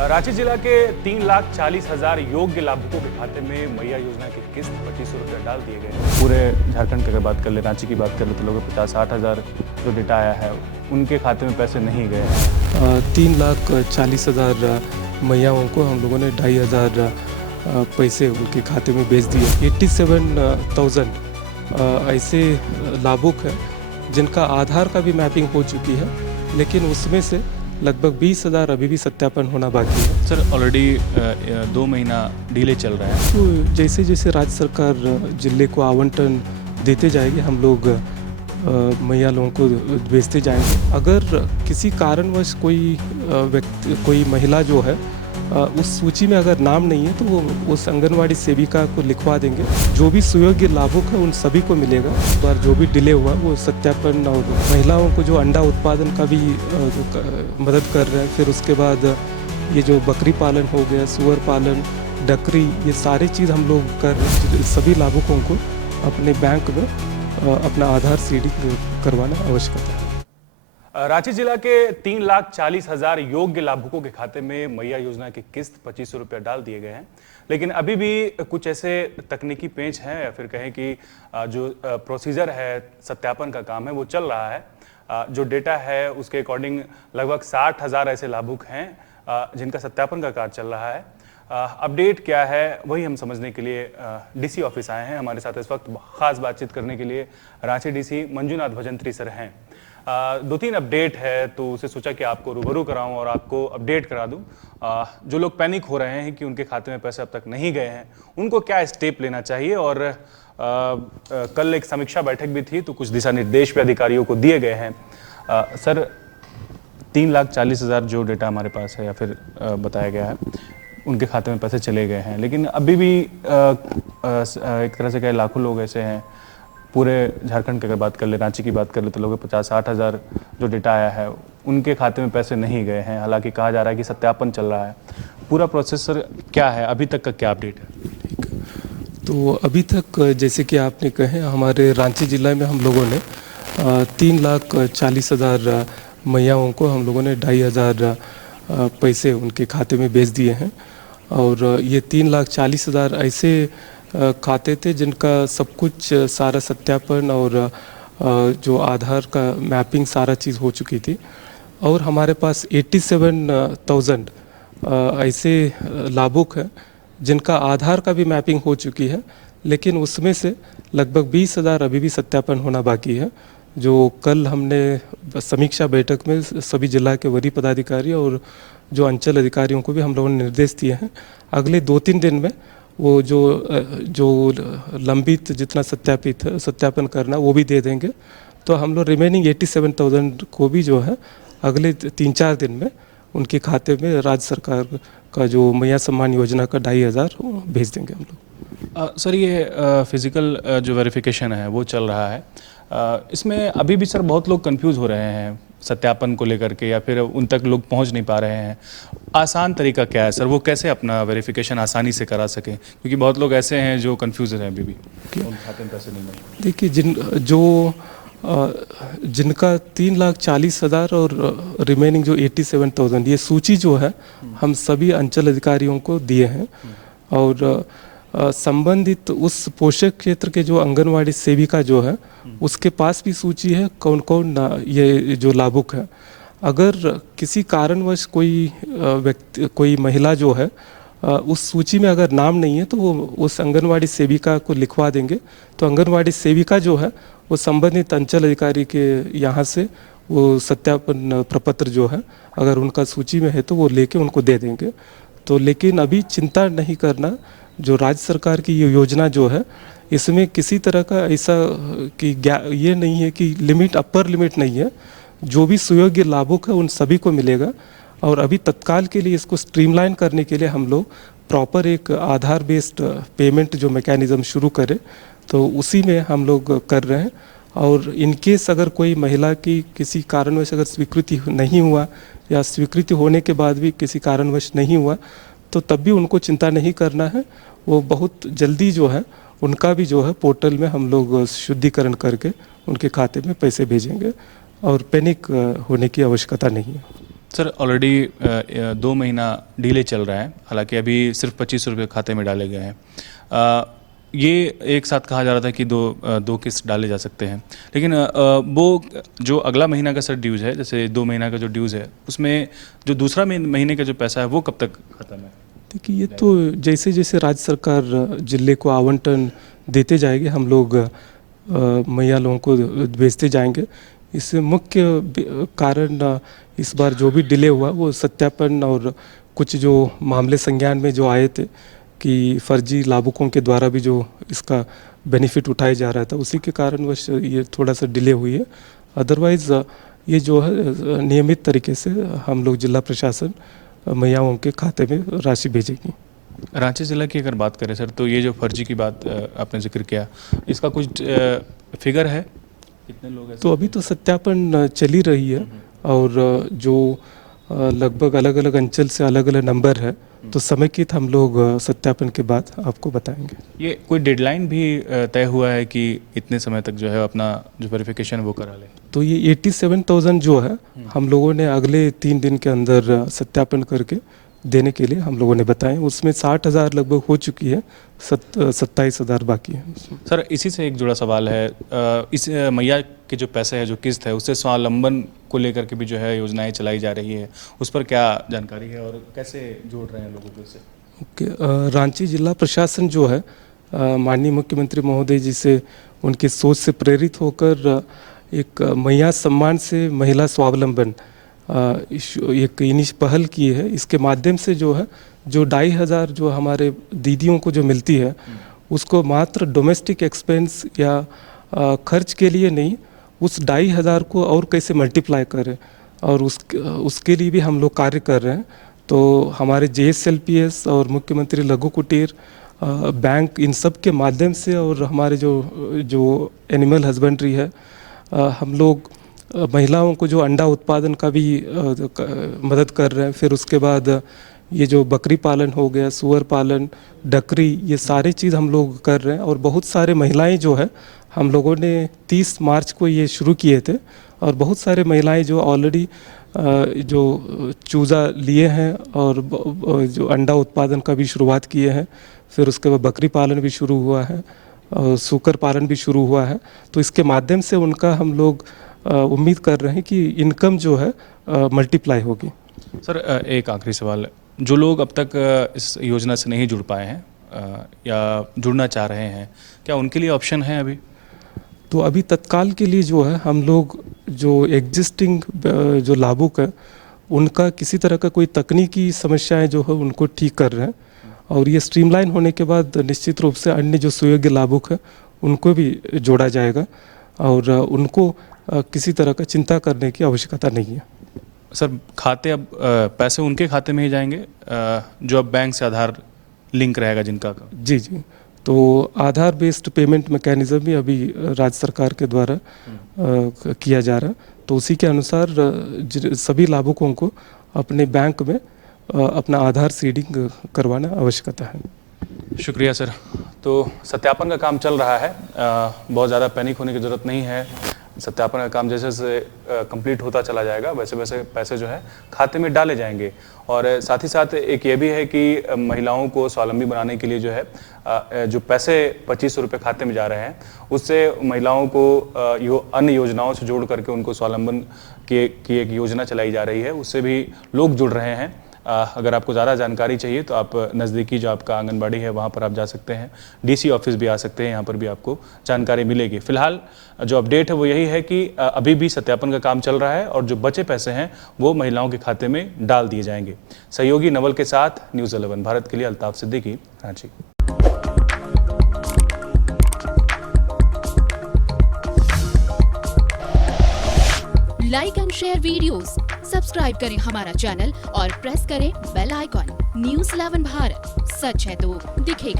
रांची जिला के 3,40,000 योग्य लाभुकों के खाते में मैया योजना की किस्त 2500 रुपये डाल दिए गए हैं। पूरे झारखंड की अगर बात कर ले, रांची की बात कर ले तो लोग 50-60 हज़ार जो डेटा आया है उनके खाते में पैसे नहीं गए हैं। 3,40,000 मैयाओं को हम लोगों ने 2,500 पैसे उनके खाते में भेज दिए। 87,000 ऐसे लाभुक हैं जिनका आधार का भी मैपिंग हो चुकी है, लेकिन उसमें से लगभग 20,000 अभी भी सत्यापन होना बाकी है। सर, ऑलरेडी 2 महीना डिले चल रहा है। तो जैसे जैसे राज्य सरकार जिले को आवंटन देते जाएगी, हम लोग मैया लोगों को भेजते जाएंगे। अगर किसी कारणवश कोई महिला जो है उस सूची में अगर नाम नहीं है तो वो उस आंगनवाड़ी सेविका को लिखवा देंगे। जो भी सुयोग्य लाभुक है उन सभी को मिलेगा। इस बार जो भी डिले हुआ वो सत्यापन, और महिलाओं को जो अंडा उत्पादन का भी मदद कर रहे हैं। फिर उसके बाद ये जो बकरी पालन हो गया, सुअर पालन, डकरी, ये सारी चीज़ हम लोग कर रहे हैं। सभी लाभुकों को अपने बैंक में अपना आधार सीडी करवाना आवश्यकता है। रांची जिला के 3,40,000 योग्य लाभुकों के खाते में मैया योजना की किस्त 2500 रुपये डाल दिए गए हैं, लेकिन अभी भी कुछ ऐसे तकनीकी पेंच हैं या फिर कहें कि जो प्रोसीजर है, सत्यापन का काम है वो चल रहा है। जो डेटा है उसके अकॉर्डिंग लगभग 60,000 ऐसे लाभुक हैं जिनका सत्यापन का कार्य चल रहा है। अपडेट क्या है वही हम समझने के लिए डीसी ऑफिस आए हैं। हमारे साथ इस वक्त खास बातचीत करने के लिए रांची डीसी मंजुनाथ भजंत्री सर हैं। 2-3 अपडेट है तो उसे सोचा कि आपको रूबरू कराऊं और आपको अपडेट करा दूं। जो लोग पैनिक हो रहे हैं कि उनके खाते में पैसे अब तक नहीं गए हैं, उनको क्या स्टेप लेना चाहिए। और कल एक समीक्षा बैठक भी थी तो कुछ दिशा निर्देश भी अधिकारियों को दिए गए हैं। सर, 3,40,000 जो डेटा हमारे पास है या फिर बताया गया है उनके खाते में पैसे चले गए हैं, लेकिन अभी भी एक तरह से कहे लाखों लोग ऐसे हैं। पूरे झारखंड की अगर बात कर ले, रांची की बात कर ले तो लोग 50-60 हज़ार जो डेटा आया है उनके खाते में पैसे नहीं गए हैं। हालांकि कहा जा रहा है कि सत्यापन चल रहा है। पूरा प्रोसेस सर क्या है, अभी तक का क्या अपडेट है? ठीक है, तो अभी तक जैसे कि आपने कहे, हमारे रांची जिला में हम लोगों ने 3,40,000 मैयाओं को हम लोगों ने 2,500 पैसे उनके खाते में भेज दिए हैं। और ये 3,40,000 ऐसे खाते थे जिनका सब कुछ सारा सत्यापन और जो आधार का मैपिंग सारा चीज़ हो चुकी थी। और हमारे पास 87,000 ऐसे लाभुक हैं जिनका आधार का भी मैपिंग हो चुकी है, लेकिन उसमें से लगभग 20,000 अभी भी सत्यापन होना बाकी है। जो कल हमने समीक्षा बैठक में सभी जिला के वरीय पदाधिकारी और जो अंचल अधिकारियों को भी हम लोगों ने निर्देश दिए हैं, अगले 2-3 दिन में वो जो लंबित जितना सत्यापन करना वो भी दे देंगे। तो हम लोग रिमेनिंग 87,000 को भी जो है अगले 3-4 दिन में उनके खाते में राज्य सरकार का जो मैया सम्मान योजना का 2,500 भेज देंगे हम लोग। सर, ये फिजिकल जो वेरिफिकेशन है वो चल रहा है। इसमें अभी भी सर बहुत लोग कंफ्यूज हो रहे हैं सत्यापन को लेकर के, या फिर उन तक लोग पहुंच नहीं पा रहे हैं। आसान तरीका क्या है सर, वो कैसे अपना वेरिफिकेशन आसानी से करा सकें? क्योंकि बहुत लोग ऐसे हैं जो कंफ्यूज हैं अभी भी, उनके खाते में पैसे नहीं है। देखिए, जिनका 3,40,000 और रिमेनिंग जो 87,000, ये सूची जो है हम सभी अंचल अधिकारियों को दिए हैं। और संबंधित उस पोषक क्षेत्र के जो आंगनवाड़ी सेविका जो है उसके पास भी सूची है कौन कौन ये जो लाभुक है। अगर किसी कारणवश कोई महिला जो है उस सूची में अगर नाम नहीं है तो वो उस आंगनवाड़ी सेविका को लिखवा देंगे। तो आंगनवाड़ी सेविका जो है वो संबंधित अंचल अधिकारी के यहाँ से वो सत्यापन प्रपत्र जो है अगर उनका सूची में है तो वो लेके उनको दे देंगे। तो लेकिन अभी चिंता नहीं करना, जो राज्य सरकार की ये योजना जो है इसमें किसी तरह का ऐसा कि ये नहीं है कि अपर लिमिट नहीं है। जो भी सुयोग्य लाभुक है उन सभी को मिलेगा। और अभी तत्काल के लिए इसको स्ट्रीमलाइन करने के लिए हम लोग प्रॉपर एक आधार बेस्ड पेमेंट जो मैकेनिज़्म शुरू करें, तो उसी में हम लोग कर रहे हैं। और इनकेस अगर कोई महिला की किसी कारणवश अगर स्वीकृति नहीं हुआ या स्वीकृति होने के बाद भी किसी कारणवश नहीं हुआ, तो तब भी उनको चिंता नहीं करना है। वो बहुत जल्दी जो है उनका भी जो है पोर्टल में हम लोग शुद्धिकरण करके उनके खाते में पैसे भेजेंगे और पैनिक होने की आवश्यकता नहीं है। सर ऑलरेडी 2 महीना डिले चल रहा है, हालांकि अभी सिर्फ 25 रुपये खाते में डाले गए हैं। ये एक साथ कहा जा रहा था कि दो किस्त डाले जा सकते हैं, लेकिन वो जो अगला महीना का सर ड्यूज़ है, जैसे 2 महीना का जो ड्यूज़ है, उसमें जो दूसरा महीने का जो पैसा है वो कब तक खत्म है? देखिए, ये तो जैसे जैसे राज्य सरकार जिले को आवंटन देते जाएगी, हम लोग मैया लोगों को भेजते जाएंगे। इससे मुख्य कारण इस बार जो भी डिले हुआ वो सत्यापन और कुछ जो मामले संज्ञान में जो आए थे कि फर्जी लाभुकों के द्वारा भी जो इसका बेनिफिट उठाया जा रहा था, उसी के कारणवश ये थोड़ा सा डिले हुई है। अदरवाइज़ ये जो है नियमित तरीके से हम लोग जिला प्रशासन मैयाओं के खाते में राशि भेजेगी। रांची ज़िला की अगर बात करें सर, तो ये जो फर्जी की बात आपने जिक्र किया, इसका कुछ फिगर है, कितने लोग हैं? तो अभी तो सत्यापन चल ही रही है, और जो लगभग अलग अलग अंचल से अलग अलग नंबर है, तो समेकित हम लोग सत्यापन के बाद आपको बताएंगे। ये कोई डेडलाइन भी तय हुआ है कि इतने समय तक जो है अपना जो वेरिफिकेशन वो करा लें? तो ये 87,000 जो है हम लोगों ने अगले 3 दिन के अंदर सत्यापन करके देने के लिए हम लोगों ने बताएं। उसमें 60,000 लगभग हो चुकी है, 27,000 बाकी है। सर इसी से एक जुड़ा सवाल है, इस मैया के जो पैसे है, जो किस्त है, उससे स्वावलंबन को लेकर के भी जो है योजनाएं चलाई जा रही है, उस पर क्या जानकारी है और कैसे जोड़ रहे हैं लोगों को इससे? ओके, रांची जिला प्रशासन जो है माननीय मुख्यमंत्री महोदय जी से उनकी सोच से प्रेरित होकर एक मैया सम्मान से महिला स्वावलंबन एक इनिश पहल की है। इसके माध्यम से जो है जो 2,500 जो हमारे दीदियों को जो मिलती है, उसको मात्र डोमेस्टिक एक्सपेंस या खर्च के लिए नहीं, उस 2,500 को और कैसे मल्टीप्लाई करें, और उसके लिए भी हम लोग कार्य कर रहे हैं। तो हमारे JSLPS और मुख्यमंत्री लघु कुटीर बैंक, इन सब के माध्यम से, और हमारे जो एनिमल हस्बेंड्री है, हम लोग महिलाओं को जो अंडा उत्पादन का भी मदद कर रहे हैं। फिर उसके बाद ये जो बकरी पालन हो गया, सुअर पालन, डकरी, ये सारी चीज़ हम लोग कर रहे हैं। और बहुत सारे महिलाएं जो है, हम लोगों ने 30 मार्च को ये शुरू किए थे, और बहुत सारे महिलाएं जो ऑलरेडी जो चूज़ा लिए हैं और जो अंडा उत्पादन का भी शुरुआत किए हैं। फिर उसके बाद बकरी पालन भी शुरू हुआ है और सूकर पालन भी शुरू हुआ है। तो इसके माध्यम से उनका हम लोग उम्मीद कर रहे हैं कि इनकम जो है मल्टीप्लाई होगी। सर एक आखिरी सवाल है, जो लोग अब तक इस योजना से नहीं जुड़ पाए हैं या जुड़ना चाह रहे हैं, क्या उनके लिए ऑप्शन है अभी? तो अभी तत्काल के लिए जो है हम लोग जो एग्जिस्टिंग जो लाभुक है, उनका किसी तरह का कोई तकनीकी समस्याएं जो है उनको ठीक कर रहे हैं, और ये स्ट्रीमलाइन होने के बाद निश्चित रूप से अन्य जो सुयोग्य लाभुक है उनको भी जोड़ा जाएगा, और उनको किसी तरह का चिंता करने की आवश्यकता नहीं है। सर खाते अब पैसे उनके खाते में ही जाएंगे जो अब बैंक से आधार लिंक रहेगा जिनका? जी जी, तो आधार बेस्ड पेमेंट मैकेनिज्म भी अभी राज्य सरकार के द्वारा किया जा रहा है। तो उसी के अनुसार सभी लाभुकों को अपने बैंक में अपना आधार सीडिंग करवाना आवश्यकता है। शुक्रिया सर। तो सत्यापन का काम चल रहा है, बहुत ज़्यादा पैनिक होने की ज़रूरत नहीं है। सत्यापन का काम जैसे जैसे कंप्लीट होता चला जाएगा, वैसे वैसे पैसे जो है खाते में डाले जाएंगे। और साथ ही साथ एक ये भी है कि महिलाओं को स्वावलंबी बनाने के लिए जो है जो पैसे 2500 रुपये खाते में जा रहे हैं, उससे महिलाओं को अन्य योजनाओं से जोड़ करके उनको स्वावलंबन की एक योजना चलाई जा रही है, उससे भी लोग जुड़ रहे हैं। अगर आपको ज़्यादा जानकारी चाहिए तो आप नज़दीकी जो आपका आंगनबाड़ी है वहाँ पर आप जा सकते हैं, DC ऑफिस भी आ सकते हैं, यहाँ पर भी आपको जानकारी मिलेगी। फिलहाल जो अपडेट है वो यही है कि अभी भी सत्यापन का काम चल रहा है और जो बचे पैसे हैं वो महिलाओं के खाते में डाल दिए जाएंगे। सहयोगी नवल के साथ न्यूज़ 11 भारत के लिए Altaf Siddiqui, Ranchi. Like and share videos, subscribe करें हमारा चैनल और प्रेस करें बेल आइकॉन। न्यूज़ 11 भारत, सच है तो दिखेगा।